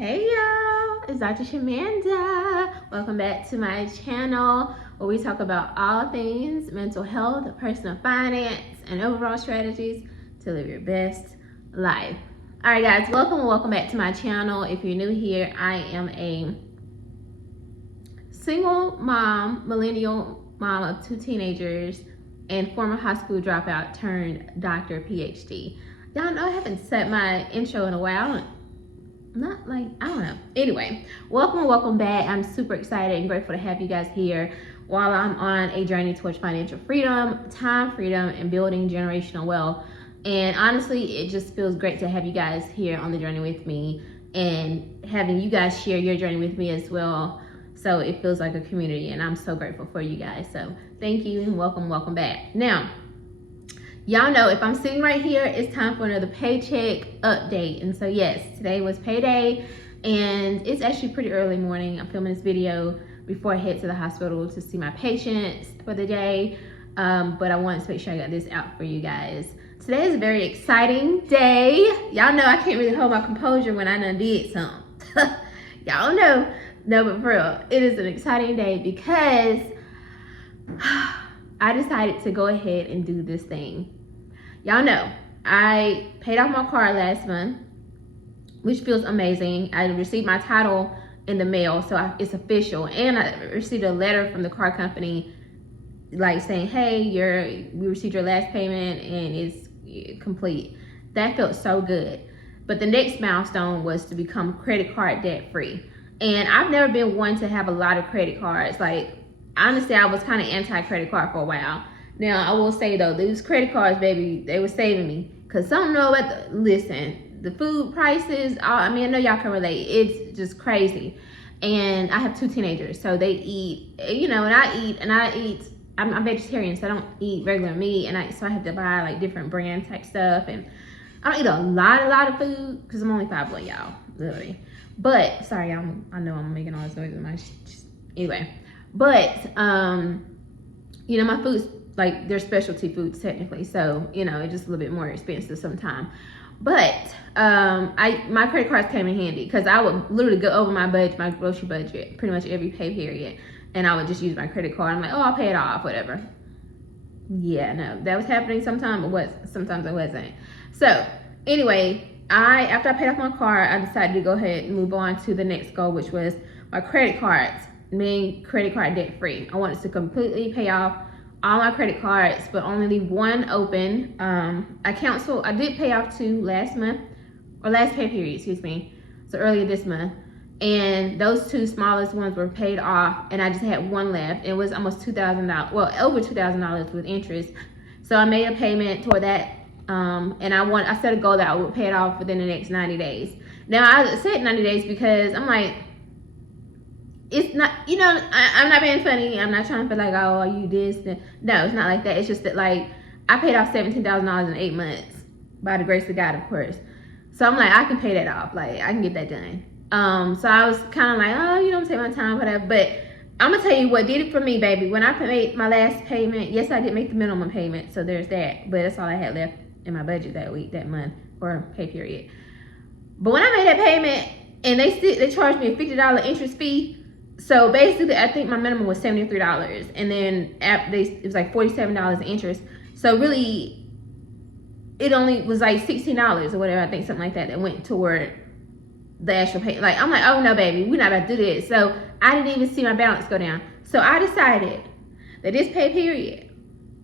Hey y'all, it's Dr. Shamanda. Welcome back to my channel where we talk about all things mental health, personal finance, and overall strategies to live your best life. All right guys, welcome back to my channel. If you're new here, I am a single mom, millennial mom of 2 teenagers, and former high school dropout turned doctor PhD. Y'all know I haven't said my intro in a while. I don't know. Anyway, welcome back. I'm super excited and grateful to have you guys here while I'm on a journey towards financial freedom, time freedom, and building generational wealth. And honestly, it just feels great to have you guys here on the journey with me and having you guys share your journey with me as well. So it feels like a community, and I'm so grateful for you guys. So thank you and welcome back. Now, y'all know if I'm sitting right here, it's time for another paycheck update. And so yes, today was payday, and it's actually pretty early morning. I'm filming this video before I head to the hospital to see my patients for the day. But I wanted to make sure I got this out for you guys. Today is a very exciting day. Y'all know I can't really hold my composure when I done did something. Y'all know. No, but for real, it is an exciting day because I decided to go ahead and do this thing. Y'all know I paid off my car last month, which feels amazing. I received my title in the mail, so it's official, and I received a letter from the car company like saying, hey, we received your last payment and it's complete. That felt so good. But the next milestone was to become credit card debt free. And I've never been one to have a lot of credit cards. Like, honestly, I was kind of anti-credit card for a while. Now, I will say though, these credit cards, baby, they were saving me. Cause some know about the food prices, I know y'all can relate. It's just crazy. And I have 2 teenagers, so they eat, and I eat, I'm vegetarian, so I don't eat regular meat. And so I have to buy like different brand type stuff. And I don't eat a lot of food cause I'm only 5'1", y'all, literally. But, sorry, I know I'm making all this noise in my anyway. But, my food's like, they're specialty foods technically. So, it's just a little bit more expensive sometimes. But, my credit cards came in handy because I would literally go over my budget, my grocery budget, pretty much every pay period. And I would just use my credit card. I'm like, oh, I'll pay it off, whatever. Yeah, no, that was happening sometimes, sometimes it wasn't. So, anyway, after I paid off my car, I decided to go ahead and move on to the next goal, which was my credit cards, being credit card debt free. I wanted to completely pay off all my credit cards, but only leave one open. I did pay off 2 last pay period, excuse me. So earlier this month. And those 2 smallest ones were paid off, and I just had one left. It was almost $2,000, well, over $2,000 with interest. So I made a payment toward that. And I set a goal that I would pay it off within the next 90 days. Now I said 90 days because I'm like, it's not, I'm not being funny. I'm not trying to feel like, oh, you this. No, it's not like that. It's just that like, I paid off $17,000 in 8 months by the grace of God, of course. So I'm like, I can pay that off. Like, I can get that done. So I was kind of like, oh, take my time, whatever. But I'm gonna tell you what did it for me, baby. When I made my last payment, yes, I did make the minimum payment. So there's that, but that's all I had left in my budget that week, that month, or pay period. But when I made that payment, and they charged me a $50 interest fee. So basically, I think my minimum was $73, and then it was like $47 in interest. So really, it only was like $16 or whatever, I think, something like that went toward the actual pay. Like, I'm like, oh no, baby, we're not about to do this. So I didn't even see my balance go down. So I decided that this pay period,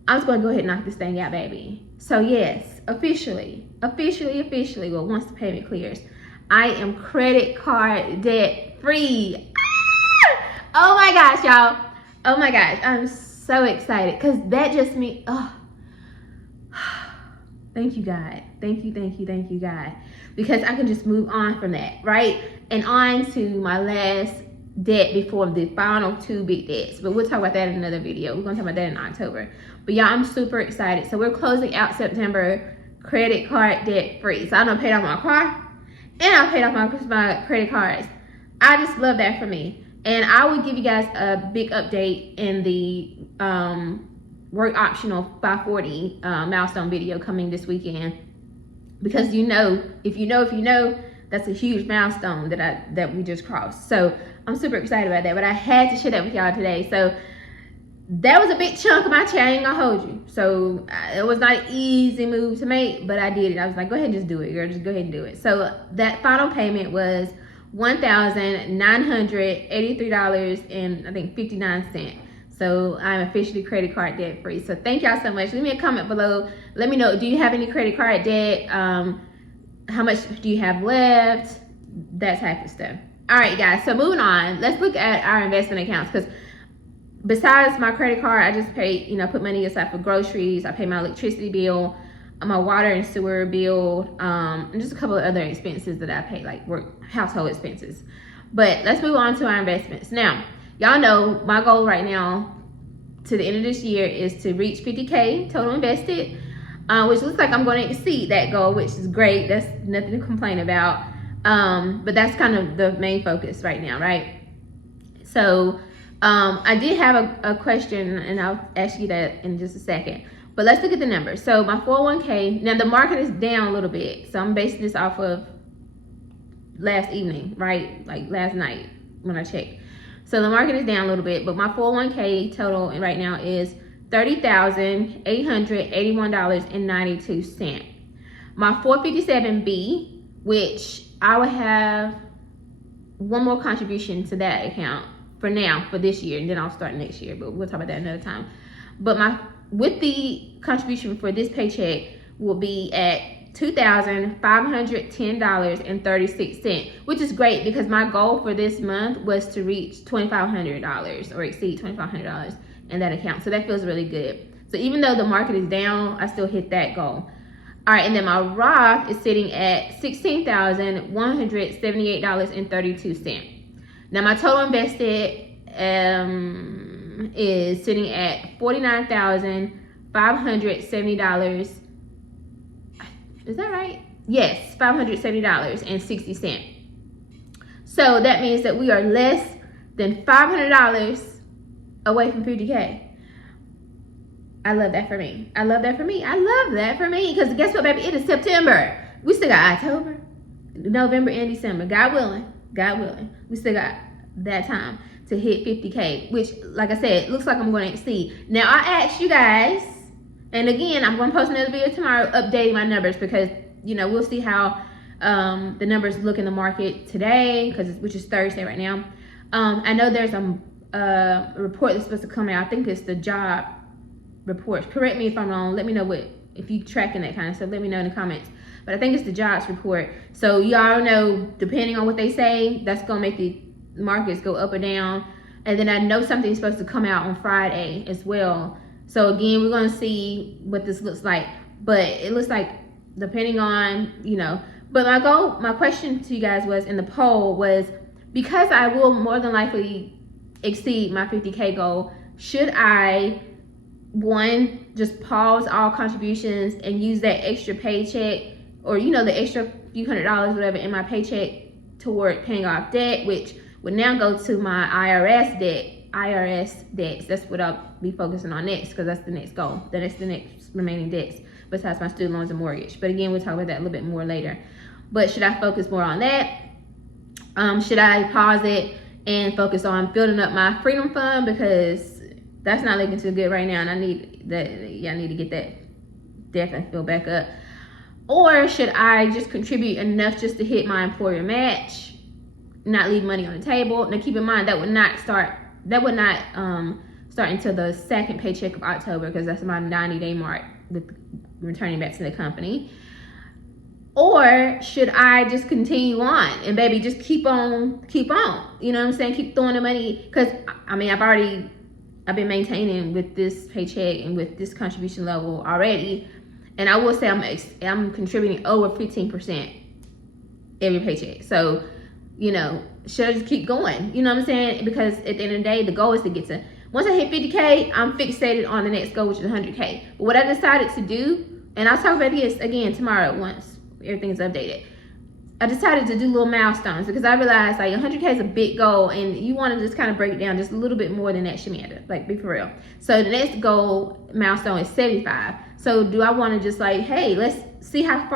I was going to go ahead and knock this thing out, baby. So yes, officially, well, once the payment clears, I am credit card debt free. Oh my gosh, y'all. Oh my gosh, I'm so excited because that just means, thank you, God. Thank you, God. Because I can just move on from that, right? And on to my last debt before the final 2 big debts. But we'll talk about that in another video. We're going to talk about that in October. But yeah, I'm super excited. So we're closing out September credit card debt free. So I done paid off my car and I paid off my credit cards. I just love that for me. And I will give you guys a big update in the work optional 540 milestone video coming this weekend. Because if you know, that's a huge milestone that we just crossed. So I'm super excited about that. But I had to share that with y'all today. So that was a big chunk of my check. I ain't gonna hold you. So it was not an easy move to make, but I did it. I was like, go ahead and just do it, girl. Just go ahead and do it. So that final payment was $1,983 and I think 59 cents. So I'm officially credit card debt free. So thank y'all so much. Leave me a comment below. Let me know, do you have any credit card debt? How much do you have left? That type of stuff. All right, guys. So moving on, let's look at our investment accounts, because besides my credit card, I just pay, put money aside for groceries. I pay my electricity bill, my water and sewer bill, and just a couple of other expenses that I pay, like household expenses. But let's move on to our investments. Now, y'all know my goal right now to the end of this year is to reach 50K total invested, which looks like I'm going to exceed that goal, which is great. That's nothing to complain about. But that's kind of the main focus right now, right? So I did have a question, and I'll ask you that in just a second. But let's look at the numbers. So my 401k, now the market is down a little bit. So I'm basing this off of last evening, right? Like last night when I checked. So the market is down a little bit, but my 401k total right now is $30,881.92. My 457B, which I will have one more contribution to that account for now, for this year, and then I'll start next year, but we'll talk about that another time. But with the contribution for this paycheck will be at $2,510.36, which is great because my goal for this month was to reach $2,500 or exceed $2,500 in that account. So that feels really good. So even though the market is down, I still hit that goal. All right, and then my Roth is sitting at $16,178.32. Now my total invested is sitting at $49,570. Is that right? Yes, $570.60. So that means that we are less than $500 away from 50K. I love that for me. I love that for me. I love that for me. Because guess what, baby? It is September. We still got October, November, and December. God willing. God willing. We still got that time to hit 50K, which, like I said, looks like I'm going to exceed. Now, I asked you guys, and again, I'm going to post another video tomorrow updating my numbers because, we'll see how the numbers look in the market today, which is Thursday right now. I know there's a report that's supposed to come out. I think it's the job report. Correct me if I'm wrong. Let me know if you're tracking that kind of stuff. Let me know in the comments. But I think it's the jobs report. So y'all know, depending on what they say, that's going to make the markets go up or down. And then I know something's supposed to come out on Friday as well. So again, we're going to see what this looks like. But it looks like, depending on, but my question to you guys was, in the poll was, because I will more than likely exceed my 50K goal, should I, one, just pause all contributions and use that extra paycheck, or the extra few $100s, whatever, in my paycheck toward paying off debt, which would now go to my IRS debts. That's what I'll be focusing on next, because that's the next goal. That's the next remaining debts besides my student loans and mortgage. But again, we'll talk about that a little bit more later. But should I focus more on that? Should I pause it and focus on building up my freedom fund, because that's not looking too good right now, and I need that. Yeah, I need to get that definitely fill back up. Or should I just contribute enough just to hit my employer match, not leave money on the table? Now keep in mind that would not start until the second paycheck of October, because that's my 90-day mark with returning back to the company. Or should I just continue on and baby just keep on, you know what I'm saying? Keep throwing the money, because I've been maintaining with this paycheck and with this contribution level already. And I will say I'm contributing over 15% every paycheck. So, should I just keep going? You know what I'm saying? Because at the end of the day, the goal is to get to, once I hit 50K, I'm fixated on the next goal, which is 100K. But what I decided to do, and I'll talk about this again tomorrow once everything's updated, I decided to do little milestones, because I realized like 100K is a big goal, and you want to just kind of break it down just a little bit more than that, Shamanda. Like, be for real. So the next goal milestone is 75. So do I want to just like, hey, let's see how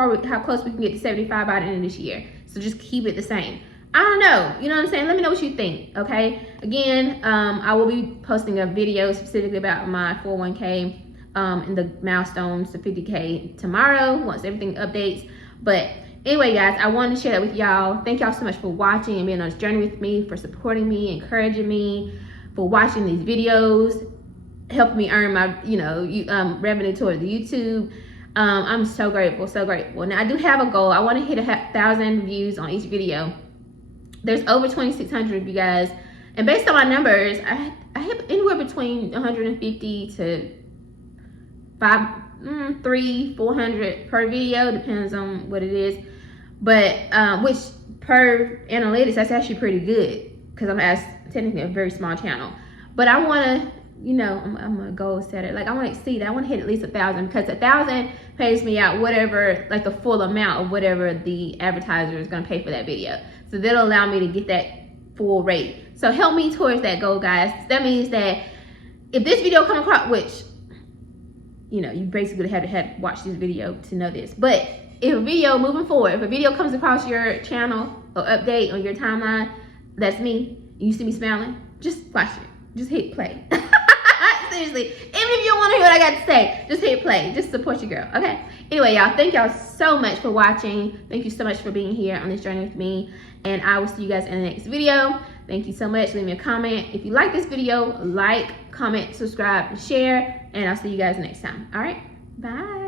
close we can get to 75 by the end of this year. So just keep it the same. I don't know, you know what I'm saying? Let me know what you think, okay? Again, I will be posting a video specifically about my 401k and the milestones to 50k tomorrow once everything updates. But anyway, guys, I wanted to share that with y'all. Thank y'all so much for watching and being on this journey with me, for supporting me, encouraging me, for watching these videos, helping me earn my, revenue towards the YouTube. I'm so grateful, so grateful. Now, I do have a goal. I want to hit 1,000 views on each video. There's over 2,600 of you guys, and based on my numbers, I have anywhere between 150 to 300-400 per video, depends on what it is. But which per analytics, that's actually pretty good because I'm technically a very small channel. But I want to, I'm a goal setter. Like I want to exceed. I want to hit at least 1,000 because 1,000 pays me out whatever, like the full amount of whatever the advertiser is going to pay for that video. So that'll allow me to get that full rate. So help me towards that goal, guys. That means that if this video come across, which, you basically have to watch this video to know this. But if a video moving forward, if a video comes across your channel or update on your timeline, that's me, and you see me smiling, just watch it. Just hit play. Seriously, even if you don't want to hear what I got to say, just hit play. Just support your girl, okay? Anyway, y'all, thank y'all so much for watching. Thank you so much for being here on this journey with me. And I will see you guys in the next video. Thank you so much. Leave me a comment. If you like this video, like, comment, subscribe, and share. And I'll see you guys next time. All right? Bye.